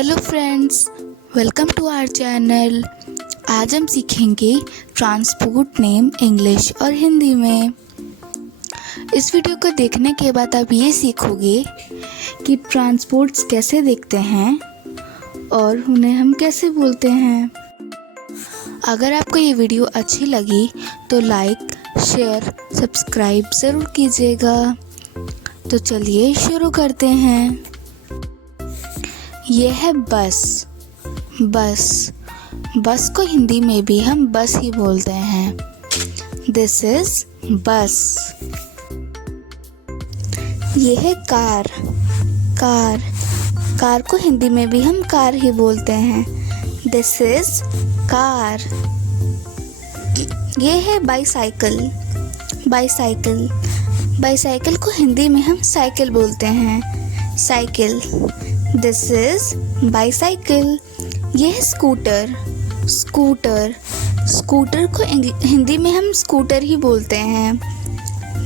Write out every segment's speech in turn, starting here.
Hello friends, welcome to our channel. आज हम सीखेंगे ट्रांसपोर्ट नेम इंग्लिश और हिंदी में। इस वीडियो को देखने के बाद आप ये सीखोगे कि ट्रांसपोर्ट्स कैसे दिखते हैं और उन्हें हम कैसे बोलते हैं। अगर आपको ये वीडियो अच्छी लगी तो लाइक, शेयर, सब्सक्राइब ज़रूर कीजिएगा। तो चलिए शुरू करते हैं। ये है बस। बस को हिंदी में भी हम बस ही बोलते हैं। दिस इज बस। ये है कार को हिंदी में भी हम कार ही बोलते हैं। This is car. ये है बाईसाइकिल को हिंदी में हम साइकिल बोलते हैं। साइकिल। This is bicycle. ये है स्कूटर को हिंदी में हम स्कूटर ही बोलते हैं।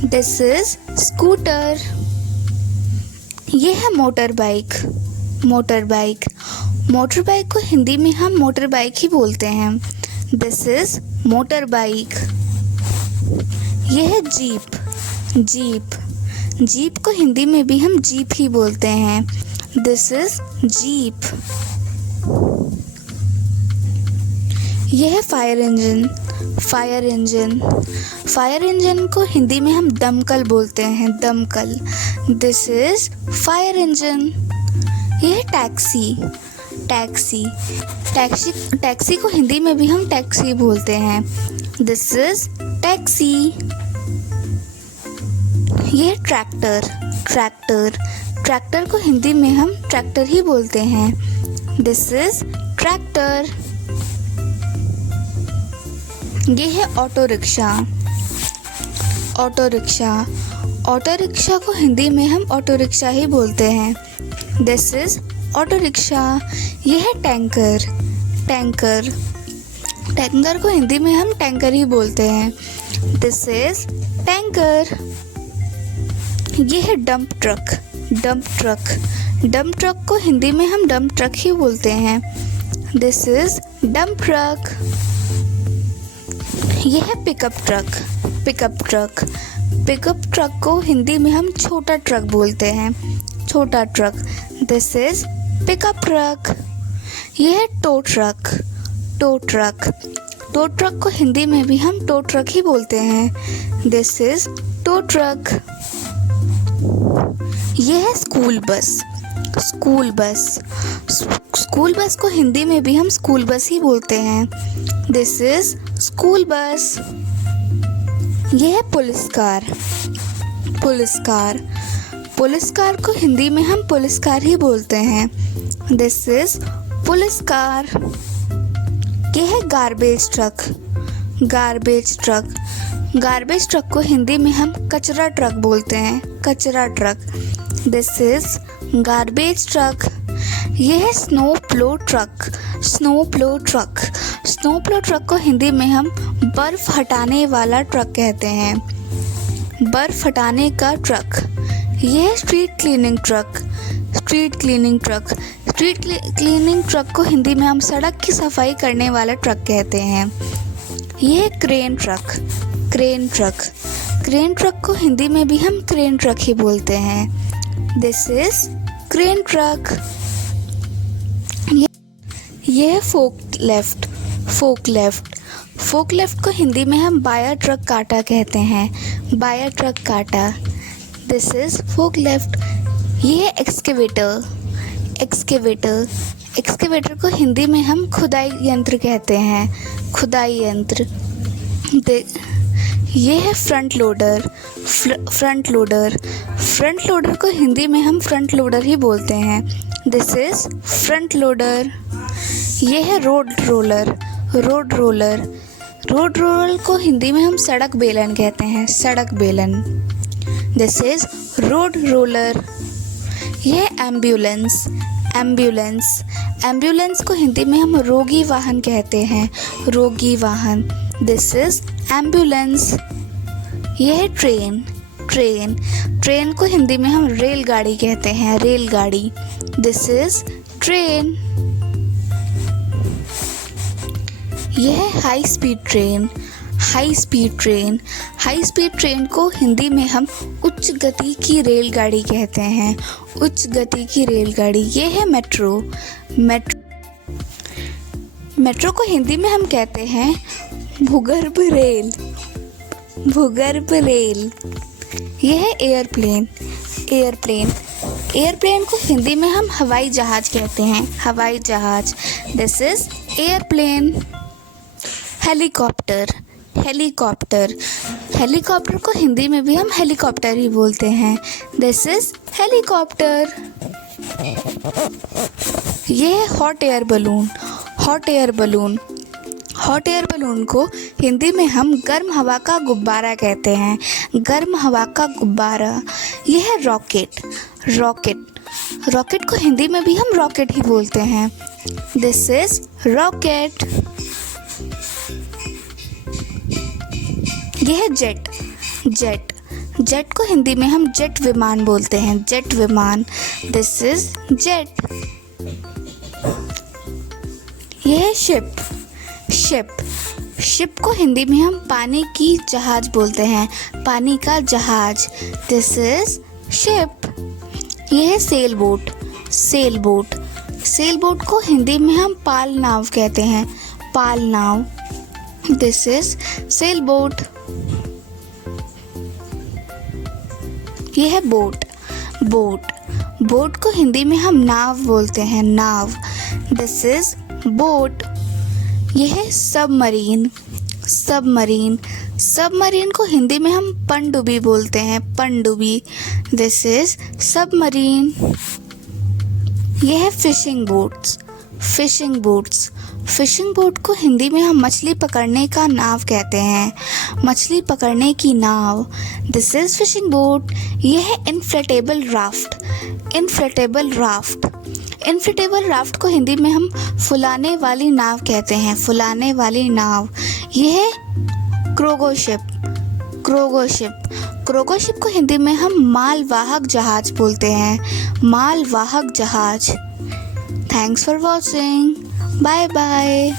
This is scooter. ये है मोटर बाइक को हिंदी में हम मोटर बाइक ही बोलते हैं। This is motor bike. ये है जीप को हिंदी में भी हम जीप ही बोलते हैं। This is jeep. यह है फायर इंजन को हिंदी में हम दमकल बोलते हैं। दमकल। This is fire engine. यह है टैक्सी को हिंदी में भी हम टैक्सी बोलते हैं। This is taxi. यह है ट्रैक्टर को हिंदी में हम ट्रैक्टर ही बोलते हैं। This is tractor. ये है ऑटो रिक्शा को हिंदी में हम ऑटो रिक्शा ही बोलते हैं। This is auto rickshaw. यह है टैंकर को हिंदी में हम टैंकर ही बोलते हैं। This is tanker. यह है डंप ट्रक को हिंदी में हम डंप ट्रक ही बोलते हैं। This is dump truck. यह है पिकअप ट्रक को हिंदी में हम छोटा ट्रक बोलते हैं। छोटा truck. This is pickup truck. यह है टो ट्रक को हिंदी में भी हम टो ट्रक ही बोलते हैं। This is tow truck. यह है स्कूल बस को हिंदी में भी हम स्कूल बस ही बोलते हैं। This is school bus. यह है पुलिस कार को हिंदी में हम पुलिस कार ही बोलते हैं। This is police car. यह है गार्बेज ट्रक को हिंदी में हम कचरा ट्रक बोलते हैं। कचरा truck. This is garbage truck. यह है स्नो प्लो ट्रक को हिंदी में हम बर्फ हटाने वाला ट्रक कहते हैं। बर्फ हटाने का ट्रक। यह है स्ट्रीट क्लीनिंग ट्रक को हिंदी में हम सड़क की सफाई करने वाला ट्रक कहते हैं। यह है क्रेन ट्रक को हिंदी में भी हम क्रेन ट्रक ही बोलते हैं। This is crane truck. यह है फोकलेफ्ट को हिंदी में हम बाया ट्रक काटा कहते हैं। बाया ट्रक काटा। This is forklift. यह है एक्सकेवेटर को हिंदी में हम खुदाई यंत्र कहते हैं। खुदाई यंत्र। यह है फ्रंट लोडर को हिंदी में हम फ्रंट लोडर ही बोलते हैं। This is front loader. यह है रोड रोलर को हिंदी में हम सड़क बेलन कहते हैं। सड़क बेलन। This is road roller. यह है एम्बुलेंस को हिंदी में हम रोगी वाहन कहते हैं। रोगी वाहन। This is ambulance. यह है ट्रेन को हिंदी में हम रेलगाड़ी कहते हैं। रेलगाड़ी। This is train. यह है high speed train. High speed train. High speed train को हिंदी में हम उच्च गति की रेलगाड़ी कहते हैं। उच्च गति की रेलगाड़ी। ये है मेट्रो। मेट्रो को हिंदी में हम कहते हैं भूगर्भ रेल। भूगर्भ रेल। यह है एयरप्लेन। एयरप्लेन को हिंदी में हम हवाई जहाज कहते हैं। हवाई जहाज। This is airplane. Helicopter. Helicopter को हिंदी में भी हम हेलीकॉप्टर ही बोलते हैं। This is helicopter. ये है hot air balloon. Hot air balloon को हिंदी में हम गर्म हवा का गुब्बारा कहते हैं। गर्म हवा का गुब्बारा। यह है रॉकेट। रॉकेट को हिंदी में भी हम रॉकेट ही बोलते हैं। This is rocket. यह है जेट को हिंदी में हम जेट विमान बोलते हैं। जेट विमान। This is jet. यह है शिप को हिंदी में हम पानी की जहाज बोलते हैं। पानी का जहाज। This is ship. यह है सेल बोट को हिंदी में हम पाल नाव कहते हैं। पाल नाव। This is sail boat. यह है बोट को हिंदी में हम नाव बोलते हैं। नाव। This is boat. यह है सबमरीन को हिंदी में हम पनडुब्बी बोलते हैं। पनडुब्बी। This is submarine. यह है फिशिंग बोट को हिंदी में हम मछली पकड़ने का नाव कहते हैं। मछली पकड़ने की नाव। This is fishing boat. यह है इन्फ्लेटेबल राफ्ट को हिंदी में हम फुलाने वाली नाव कहते हैं। फुलाने वाली नाव। यह है क्रोगो शिप को हिंदी में हम मालवाहक जहाज बोलते हैं। मालवाहक जहाज। Thanks for watching. Bye bye.